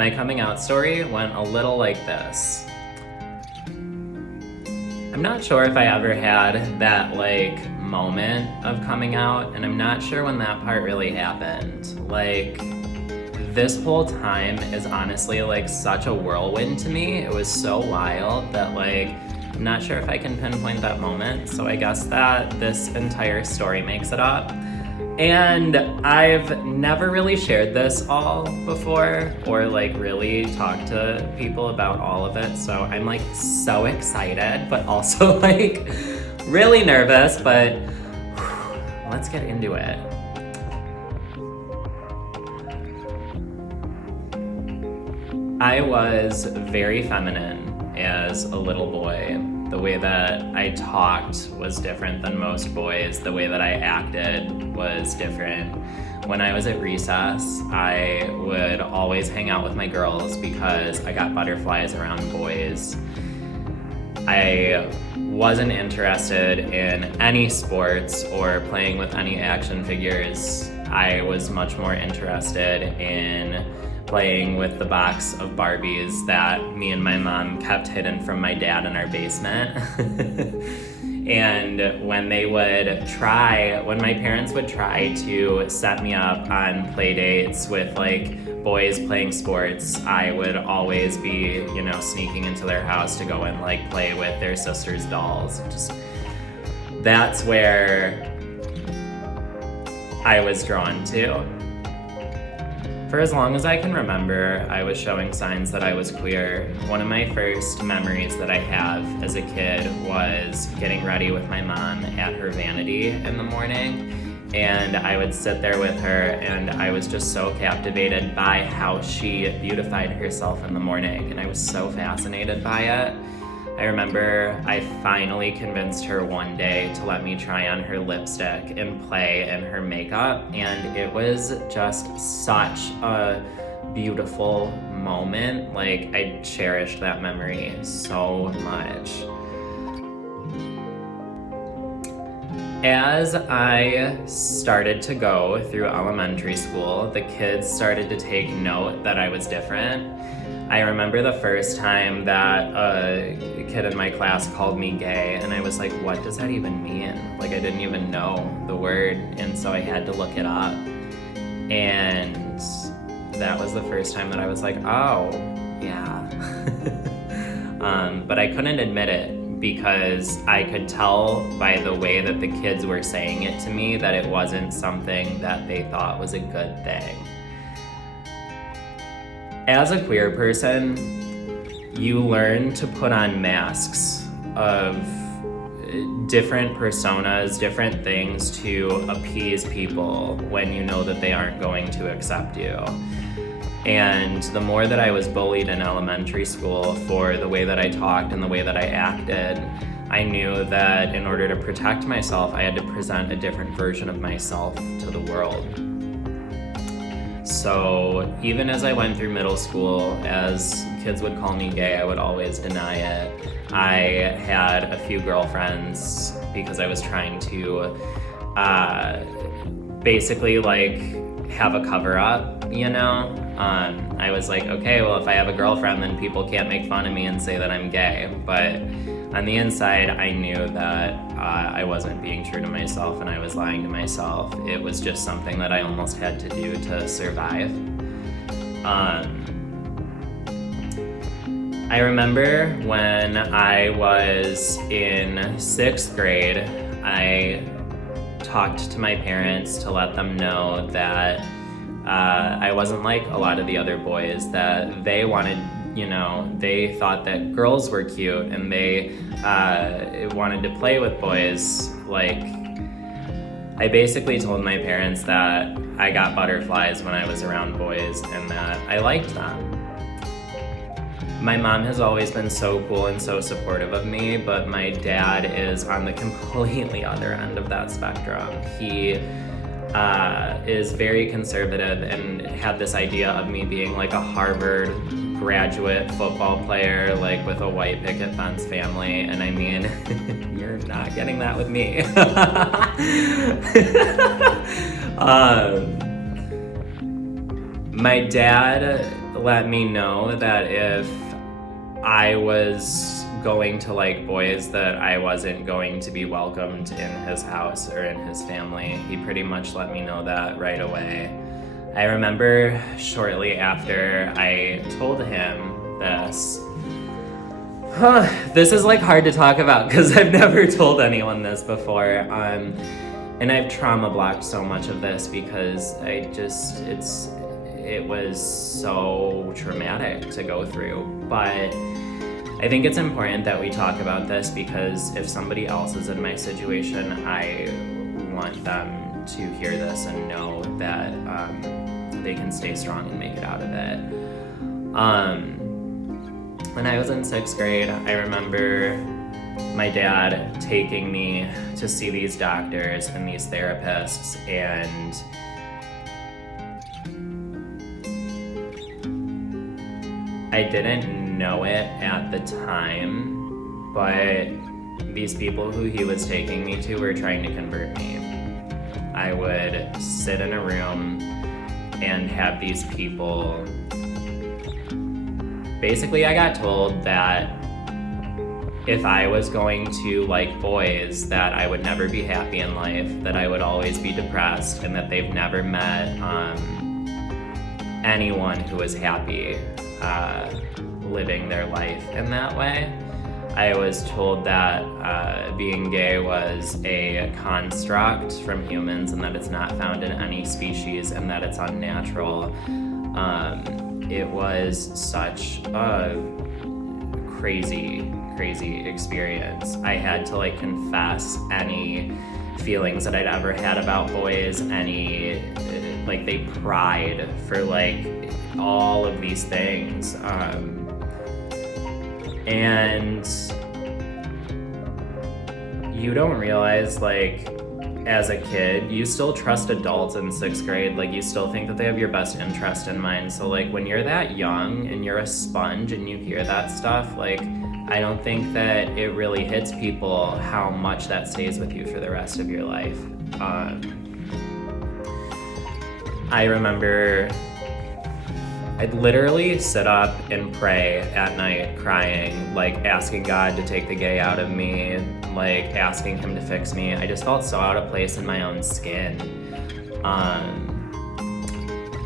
My coming out story went a little like this. I'm not sure if I ever had that like moment of coming out, and I'm not sure when that part really happened. Like, this whole time is honestly like such a whirlwind to me. It was so wild that like, I'm not sure if I can pinpoint that moment. So I guess that this entire story makes it up. And I've never really shared this all before or like really talked to people about all of it. So I'm like so excited, but also like really nervous, but let's get into it. I was very feminine as a little boy. The way that I talked was different than most boys. The way that I acted was different. When I was at recess, I would always hang out with my girls because I got butterflies around boys. I wasn't interested in any sports or playing with any action figures. I was much more interested in playing with the box of Barbies that me and my mom kept hidden from my dad in our basement. And when my parents would try to set me up on play dates with like boys playing sports, I would always be, sneaking into their house to go and like play with their sister's dolls. That's where I was drawn to. For as long as I can remember, I was showing signs that I was queer. One of my first memories that I have as a kid was getting ready with my mom at her vanity in the morning. And I would sit there with her, and I was just so captivated by how she beautified herself in the morning. And I was so fascinated by it. I remember I finally convinced her one day to let me try on her lipstick and play in her makeup, and it was just such a beautiful moment. Like, I cherished that memory so much. As I started to go through elementary school, the kids started to take note that I was different. I remember the first time that a kid in my class called me gay, and I was like, what does that even mean? Like, I didn't even know the word, and so I had to look it up. And that was the first time that I was like, oh, yeah. But I couldn't admit it because I could tell by the way that the kids were saying it to me that it wasn't something that they thought was a good thing. As a queer person, you learn to put on masks of different personas, different things to appease people when you know that they aren't going to accept you. And the more that I was bullied in elementary school for the way that I talked and the way that I acted, I knew that in order to protect myself, I had to present a different version of myself to the world. So even as I went through middle school, as kids would call me gay, I would always deny it. I had a few girlfriends because I was trying to basically like have a cover up, I was like, okay, well, if I have a girlfriend, then people can't make fun of me and say that I'm gay. But on the inside, I knew that I wasn't being true to myself and I was lying to myself. It was just something that I almost had to do to survive. I remember when I was in 6th grade, I talked to my parents to let them know that I wasn't like a lot of the other boys, that they wanted, they thought that girls were cute and they wanted to play with boys. Like, I basically told my parents that I got butterflies when I was around boys and that I liked them. My mom has always been so cool and so supportive of me, but my dad is on the completely other end of that spectrum. He is very conservative and had this idea of me being like a Harvard graduate football player, like with a white picket fence family. And I mean, you're not getting that with me. My dad let me know that if I was going to like boys, that I wasn't going to be welcomed in his house or in his family. He pretty much let me know that right away. I remember shortly after I told him this. This is like hard to talk about because I've never told anyone this before. And I've trauma blocked so much of this because it was so traumatic to go through. But I think it's important that we talk about this because if somebody else is in my situation, I want them to hear this and know that they can stay strong and make it out of it. When I was in 6th grade, I remember my dad taking me to see these doctors and these therapists, and I didn't know it at the time, but these people who he was taking me to were trying to convert me. I would sit in a room and have these people. Basically, I got told that if I was going to like boys, that I would never be happy in life, that I would always be depressed, and that they've never met anyone who was happy living their life in that way. I was told that being gay was a construct from humans and that it's not found in any species and that it's unnatural. It was such a crazy experience. I had to like confess any feelings that I'd ever had about boys, like they pried for like all of these things. And you don't realize, like, as a kid, you still trust adults in 6th grade. Like, you still think that they have your best interest in mind. So, like, when you're that young and you're a sponge and you hear that stuff, like, I don't think that it really hits people how much that stays with you for the rest of your life. I remember I'd literally sit up and pray at night crying, like asking God to take the gay out of me, like asking him to fix me. I just felt so out of place in my own skin.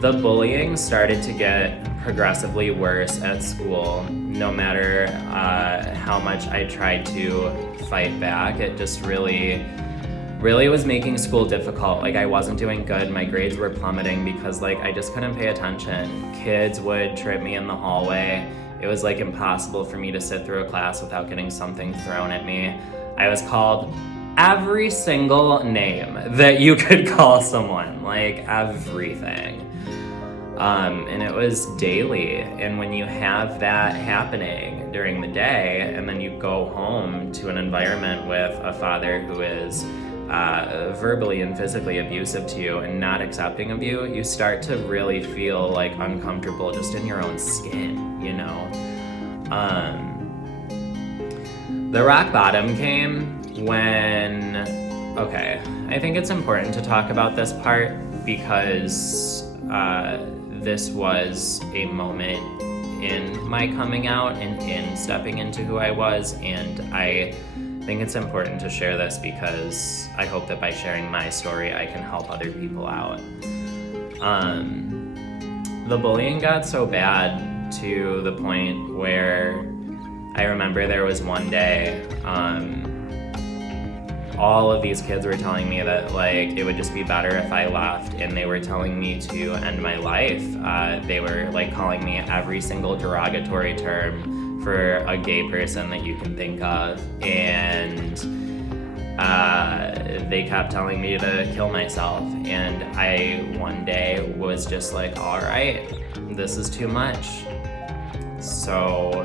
The bullying started to get progressively worse at school. No matter how much I tried to fight back, it just really was making school difficult. Like, I wasn't doing good. My grades were plummeting because, like, I just couldn't pay attention. Kids would trip me in the hallway. It was, like, impossible for me to sit through a class without getting something thrown at me. I was called every single name that you could call someone, like, everything. And it was daily. And when you have that happening during the day, and then you go home to an environment with a father who is verbally and physically abusive to you and not accepting of you, you start to really feel like uncomfortable just in your own skin, you know? The rock bottom came when, okay, I think it's important to talk about this part because this was a moment in my coming out and in stepping into who I was, and I think it's important to share this because I hope that by sharing my story, I can help other people out. The bullying got so bad to the point where I remember there was one day, all of these kids were telling me that, like, it would just be better if I left, and they were telling me to end my life. They were, like, calling me every single derogatory term for a gay person that you can think of, and they kept telling me to kill myself, and I one day was just like, all right, this is too much. So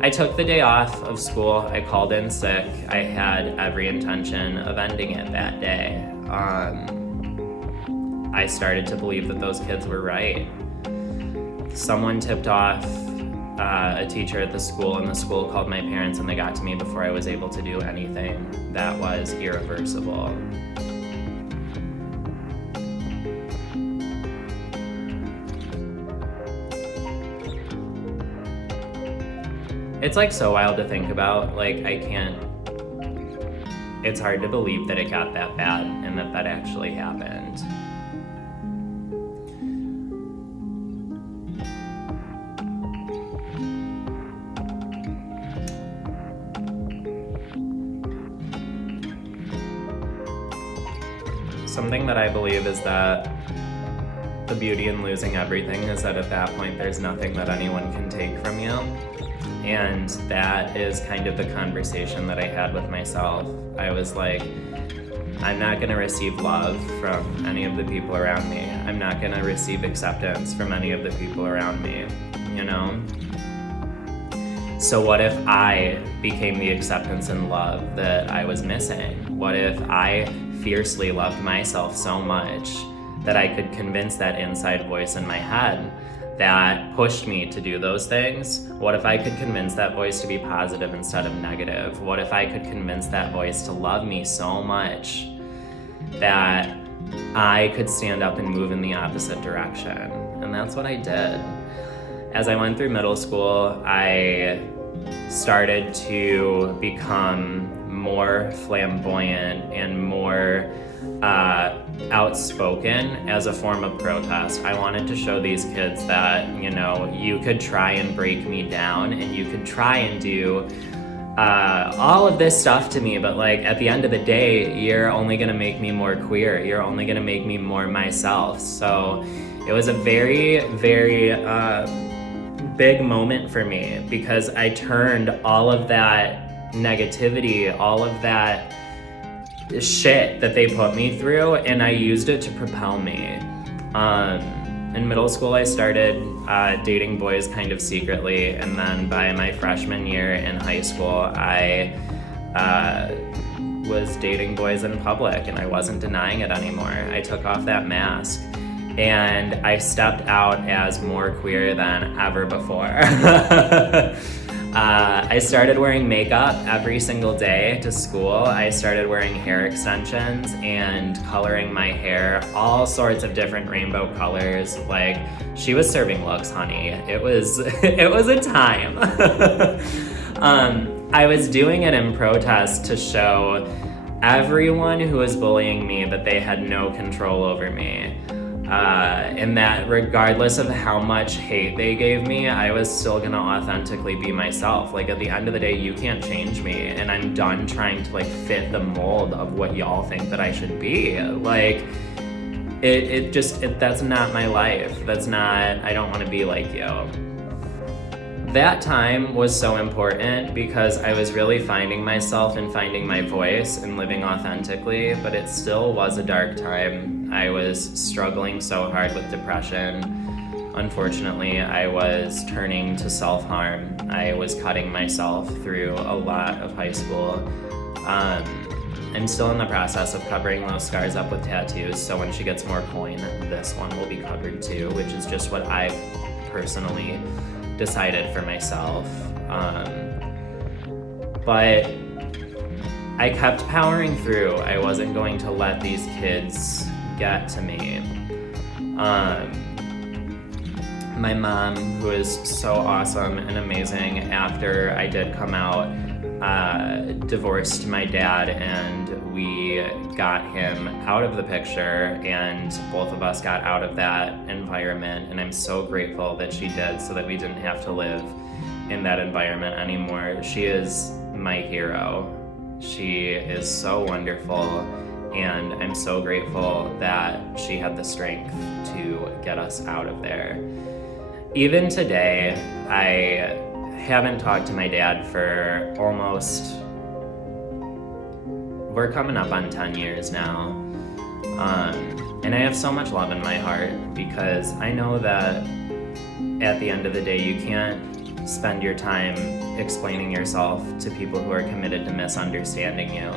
I took the day off of school. I called in sick. I had every intention of ending it that day. I started to believe that those kids were right. Someone tipped off a teacher at the school, and the school called my parents, and they got to me before I was able to do anything that was irreversible. It's like so wild to think about. Like, it's hard to believe that it got that bad and that actually happened. Something that I believe is that the beauty in losing everything is that at that point there's nothing that anyone can take from you. And that is kind of the conversation that I had with myself. I was like, I'm not gonna receive love from any of the people around me. I'm not gonna receive acceptance from any of the people around me, you know? So what if I became the acceptance and love that I was missing? What if I fiercely loved myself so much that I could convince that inside voice in my head that pushed me to do those things? What if I could convince that voice to be positive instead of negative? What if I could convince that voice to love me so much that I could stand up and move in the opposite direction? And that's what I did. As I went through middle school, I started to become more flamboyant and more outspoken as a form of protest. I wanted to show these kids that, you know, you could try and break me down and you could try and do all of this stuff to me, but like at the end of the day, you're only gonna make me more queer. You're only gonna make me more myself. So it was a very, very big moment for me because I turned all of that negativity, all of that shit that they put me through, and I used it to propel me. In middle school, I started dating boys kind of secretly, and then by my freshman year in high school, I was dating boys in public, and I wasn't denying it anymore. I took off that mask, and I stepped out as more queer than ever before. I started wearing makeup every single day to school. I started wearing hair extensions and coloring my hair all sorts of different rainbow colors. Like, she was serving looks, honey. It was a time. I was doing it in protest to show everyone who was bullying me that they had no control over me. And that regardless of how much hate they gave me, I was still gonna authentically be myself. Like, at the end of the day, you can't change me, and I'm done trying to like fit the mold of what y'all think that I should be. Like, that's not my life. I don't wanna be like you. That time was so important because I was really finding myself and finding my voice and living authentically, but it still was a dark time. I was struggling so hard with depression. Unfortunately, I was turning to self-harm. I was cutting myself through a lot of high school. I'm still in the process of covering those scars up with tattoos, so when she gets more coin, this one will be covered too, which is just what I personally decided for myself. But I kept powering through. I wasn't going to let these kids get to me. My mom, who is so awesome and amazing, after I did come out, divorced my dad, and we got him out of the picture, and both of us got out of that environment, and I'm so grateful that she did, so that we didn't have to live in that environment anymore. She is my hero. She is so wonderful, and I'm so grateful that she had the strength to get us out of there. Even today, I haven't talked to my dad for we're coming up on 10 years now. And I have so much love in my heart because I know that at the end of the day, you can't spend your time explaining yourself to people who are committed to misunderstanding you.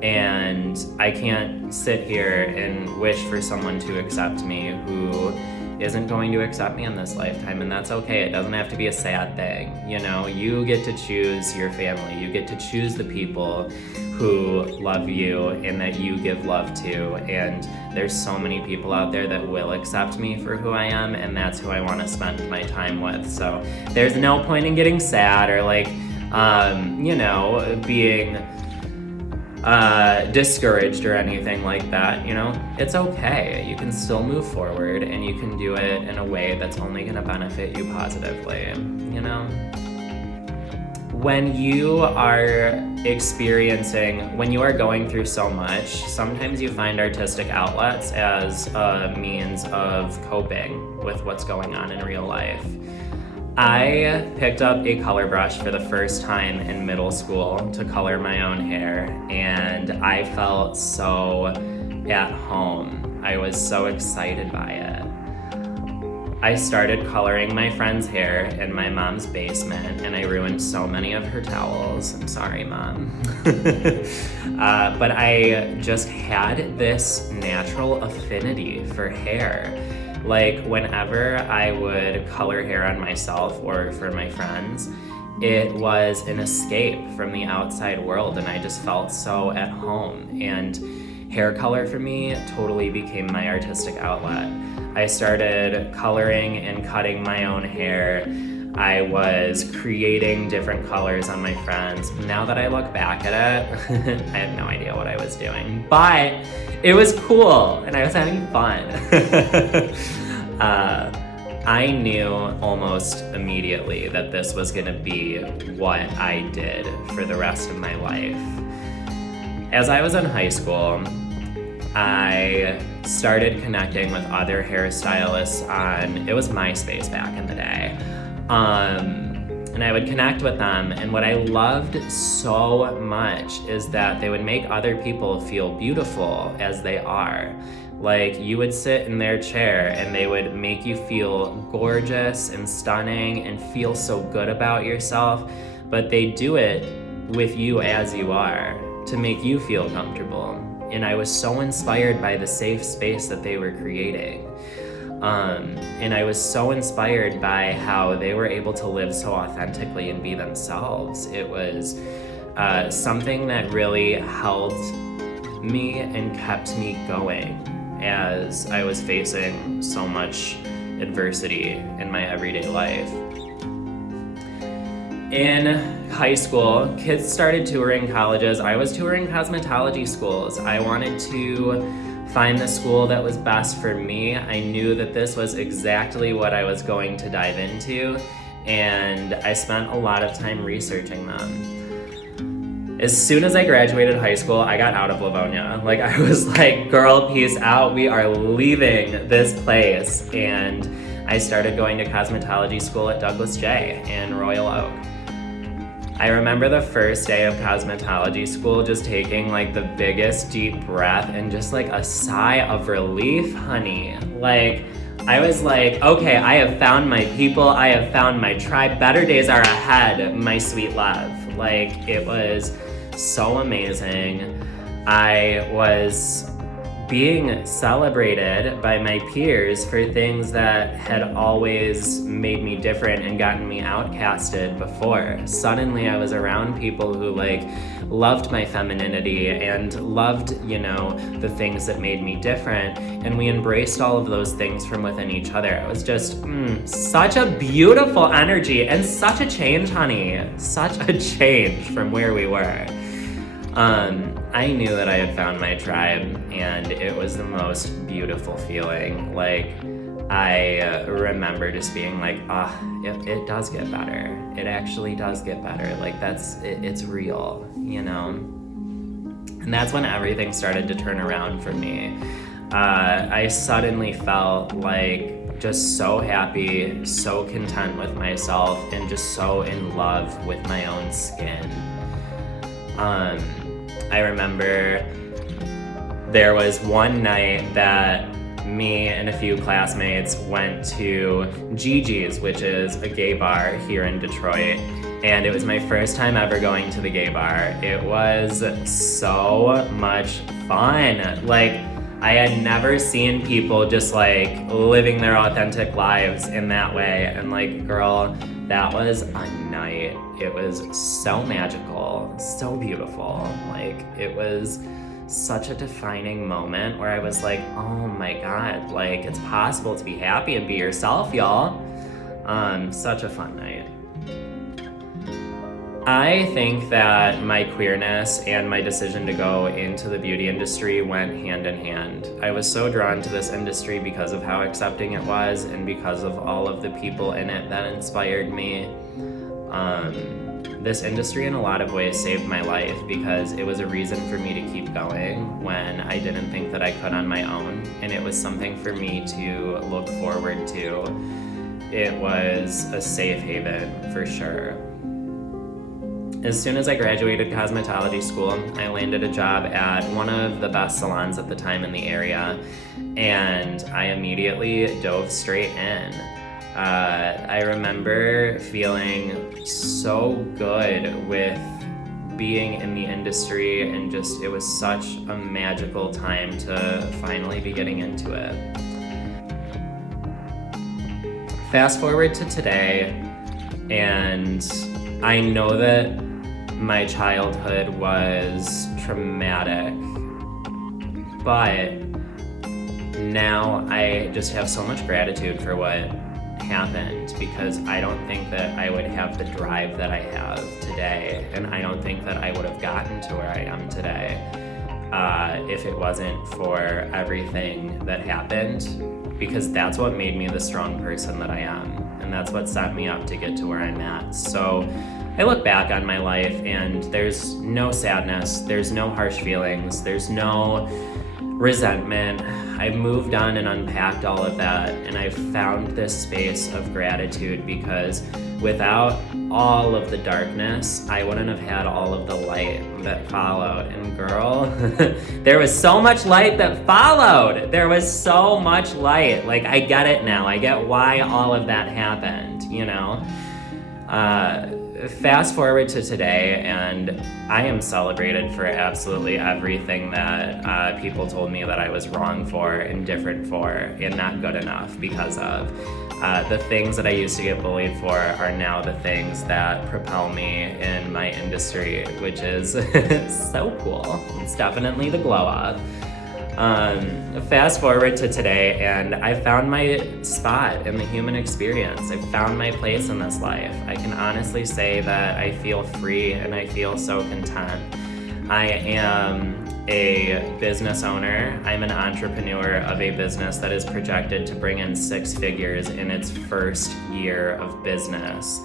And I can't sit here and wish for someone to accept me who isn't going to accept me in this lifetime, and that's okay. It doesn't have to be a sad thing. You know, you get to choose your family. You get to choose the people who love you and that you give love to. And there's so many people out there that will accept me for who I am, and that's who I want to spend my time with. So there's no point in getting sad or like, you know, being discouraged or anything like that. You know, it's okay. You can still move forward, and you can do it in a way that's only going to benefit you positively, you know? When you are going through so much, sometimes you find artistic outlets as a means of coping with what's going on in real life. I picked up a color brush for the first time in middle school to color my own hair, and I felt so at home. I was so excited by it. I started coloring my friend's hair in my mom's basement, and I ruined so many of her towels. I'm sorry, Mom. But I just had this natural affinity for hair. Like, whenever I would color hair on myself or for my friends, it was an escape from the outside world, and I just felt so at home. And hair color for me totally became my artistic outlet. I started coloring and cutting my own hair. I was creating different colors on my friends. Now that I look back at it, I have no idea what I was doing, but it was cool and I was having fun. I knew almost immediately that this was gonna be what I did for the rest of my life. As I was in high school, I started connecting with other hairstylists it was MySpace back in the day. And I would connect with them, and what I loved so much is that they would make other people feel beautiful as they are. Like, you would sit in their chair and they would make you feel gorgeous and stunning and feel so good about yourself, but they do it with you as you are to make you feel comfortable. And I was so inspired by the safe space that they were creating. And I was so inspired by how they were able to live so authentically and be themselves. It was something that really held me and kept me going as I was facing so much adversity in my everyday life. In high school, kids started touring colleges. I was touring cosmetology schools. I wanted to find the school that was best for me. I knew that this was exactly what I was going to dive into, and I spent a lot of time researching them. As soon as I graduated high school, I got out of Livonia. Like, I was like, girl, peace out. We are leaving this place. And I started going to cosmetology school at Douglas J in Royal Oak. I remember the first day of cosmetology school just taking like the biggest deep breath and just like a sigh of relief, honey. Like, I was like, okay, I have found my people, I have found my tribe. Better days are ahead, my sweet love. Like, it was so amazing. I was being celebrated by my peers for things that had always made me different and gotten me outcasted before. Suddenly I was around people who like loved my femininity and loved, you know, the things that made me different, and we embraced all of those things from within each other. It was just such a beautiful energy and such a change, honey. Such a change from where we were. I knew that I had found my tribe, and it was the most beautiful feeling. Like, I remember just being like, it does get better. It actually does get better. Like, it's real, you know? And that's when everything started to turn around for me. I suddenly felt like just so happy, so content with myself, and just so in love with my own skin. I remember there was one night that me and a few classmates went to Gigi's, which is a gay bar here in Detroit, and it was my first time ever going to the gay bar. It was so much fun. Like, I had never seen people just like living their authentic lives in that way. And like, girl, that was a night. It was so magical, so beautiful. Like, it was such a defining moment where I was like, oh my God, like, it's possible to be happy and be yourself, y'all. Such a fun night. I think that my queerness and my decision to go into the beauty industry went hand in hand. I was so drawn to this industry because of how accepting it was and because of all of the people in it that inspired me. This industry in a lot of ways saved my life because it was a reason for me to keep going when I didn't think that I could on my own, and it was something for me to look forward to. It was a safe haven for sure. As soon as I graduated cosmetology school, I landed a job at one of the best salons at the time in the area, and I immediately dove straight in. I remember feeling so good with being in the industry, and just, it was such a magical time to finally be getting into it. Fast forward to today, and I know that my childhood was traumatic, but now I just have so much gratitude for what happened, because I don't think that I would have the drive that I have today, and I don't think that I would have gotten to where I am today if it wasn't for everything that happened, because that's what made me the strong person that I am, and that's what set me up to get to where I'm at. So I look back on my life and there's no sadness, there's no harsh feelings, there's no resentment. I've moved on and unpacked all of that, and I've found this space of gratitude, because without all of the darkness, I wouldn't have had all of the light that followed. And girl, there was so much light that followed. There was so much light. Like, I get it now. I get why all of that happened, you know? Fast forward to today, and I am celebrated for absolutely everything that people told me that I was wrong for and different for and not good enough because of. The things that I used to get bullied for are now the things that propel me in my industry, which is so cool. It's definitely the glow up. Fast forward to today, and I found my spot in the human experience. I found my place in this life. I can honestly say that I feel free and I feel so content. I am a business owner. I'm an entrepreneur of a business that is projected to bring in 6 figures in its first year of business.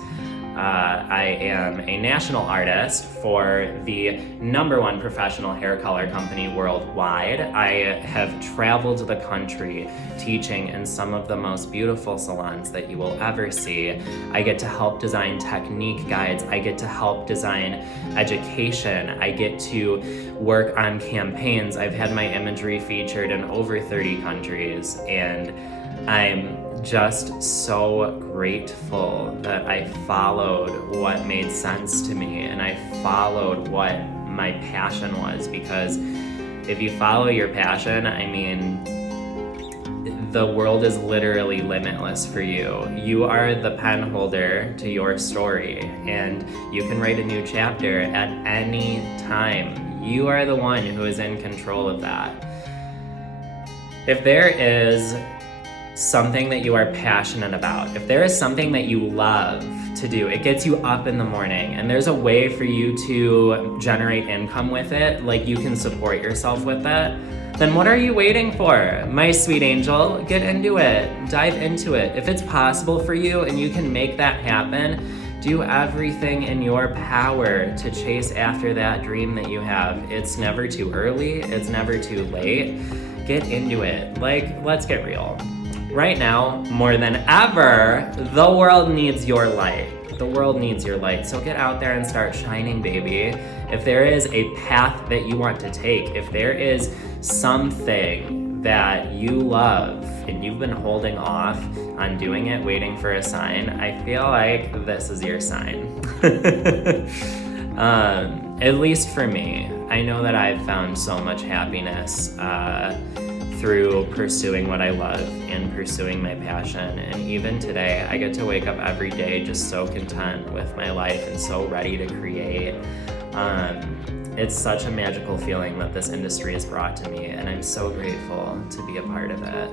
I am a national artist for the #1 professional hair color company worldwide. I have traveled the country teaching in some of the most beautiful salons that you will ever see. I get to help design technique guides. I get to help design education. I get to work on campaigns. I've had my imagery featured in over 30 countries, and I'm just so grateful that I followed what made sense to me, and I followed what my passion was, because if you follow your passion, I mean, the world is literally limitless for you. You are the pen holder to your story, and you can write a new chapter at any time. You are the one who is in control of that. If there is something that you are passionate about, if there is something that you love to do, it gets you up in the morning, and there's a way for you to generate income with it, like you can support yourself with it, then what are you waiting for? My sweet angel, get into it, dive into it. If it's possible for you and you can make that happen, do everything in your power to chase after that dream that you have. It's never too early, it's never too late. Get into it. Like, let's get real. Right now, more than ever, the world needs your light. The world needs your light. So get out there and start shining, baby. If there is a path that you want to take, if there is something that you love and you've been holding off on doing it, waiting for a sign, I feel like this is your sign. At least for me. I know that I've found so much happiness through pursuing what I love and pursuing my passion. And even today, I get to wake up every day just so content with my life and so ready to create. It's such a magical feeling that this industry has brought to me, and I'm so grateful to be a part of it.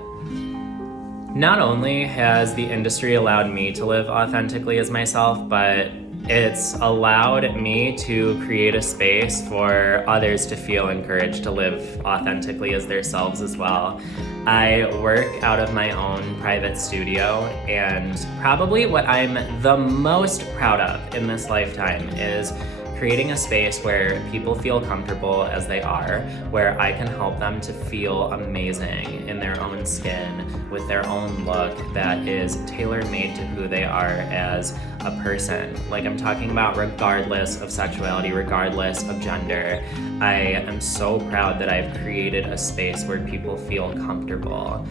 Not only has the industry allowed me to live authentically as myself, but it's allowed me to create a space for others to feel encouraged to live authentically as themselves as well. I work out of my own private studio, and probably what I'm the most proud of in this lifetime is creating a space where people feel comfortable as they are, where I can help them to feel amazing in their own skin with their own look that is tailor-made to who they are as a person. Like I'm talking about regardless of sexuality, regardless of gender. I am so proud that I've created a space where people feel comfortable.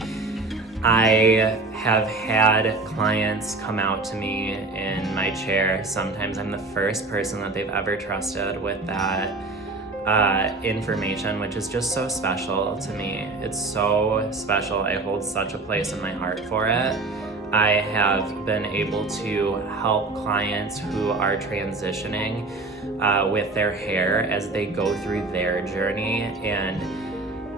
I have had clients come out to me in my chair. Sometimes I'm the first person that they've ever trusted with that information, which is just so special to me. It's so special. I hold such a place in my heart for it. I have been able to help clients who are transitioning with their hair as they go through their journey, and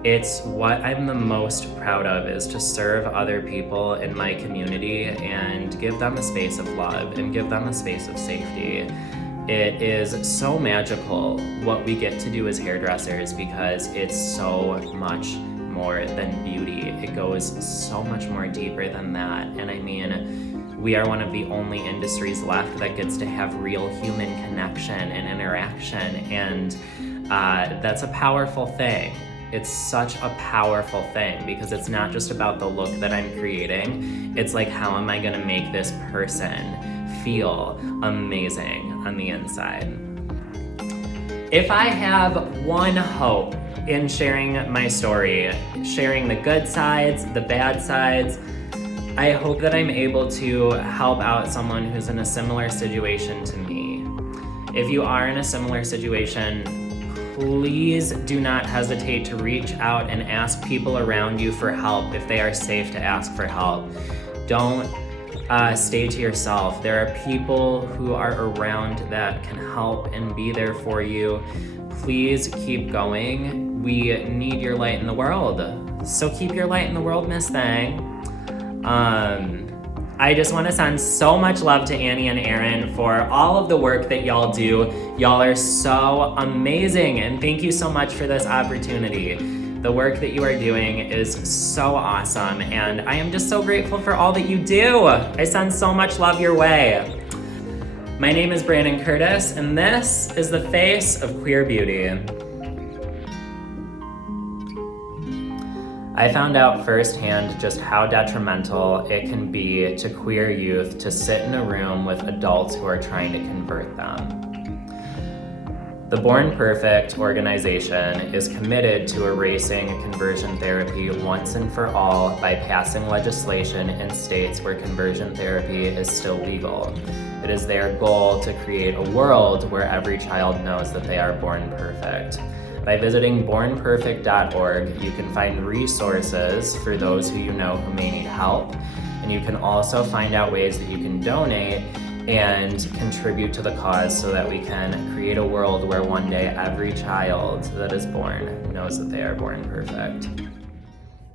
it's what I'm the most proud of, is to serve other people in my community and give them a space of love and give them a space of safety. It is so magical what we get to do as hairdressers, because it's so much more than beauty. It goes so much more deeper than that. And I mean, we are one of the only industries left that gets to have real human connection and interaction, and that's a powerful thing. It's such a powerful thing, because it's not just about the look that I'm creating. It's like, how am I gonna make this person feel amazing on the inside? If I have one hope in sharing my story, sharing the good sides, the bad sides, I hope that I'm able to help out someone who's in a similar situation to me. If you are in a similar situation, please do not hesitate to reach out and ask people around you for help if they are safe to ask for help. Don't stay to yourself. There are people who are around that can help and be there for you. Please keep going. We need your light in the world. So keep your light in the world, Miss Thang. I just want to send so much love to Annie and Aaron for all of the work that y'all do. Y'all are so amazing, and thank you so much for this opportunity. The work that you are doing is so awesome, and I am just so grateful for all that you do. I send so much love your way. My name is Brandon Curtis, and this is the face of queer beauty. I found out firsthand just how detrimental it can be to queer youth to sit in a room with adults who are trying to convert them. The Born Perfect organization is committed to erasing conversion therapy once and for all by passing legislation in states where conversion therapy is still legal. It is their goal to create a world where every child knows that they are born perfect. By visiting bornperfect.org, you can find resources for those who you know who may need help, and you can also find out ways that you can donate and contribute to the cause so that we can create a world where one day every child that is born knows that they are born perfect.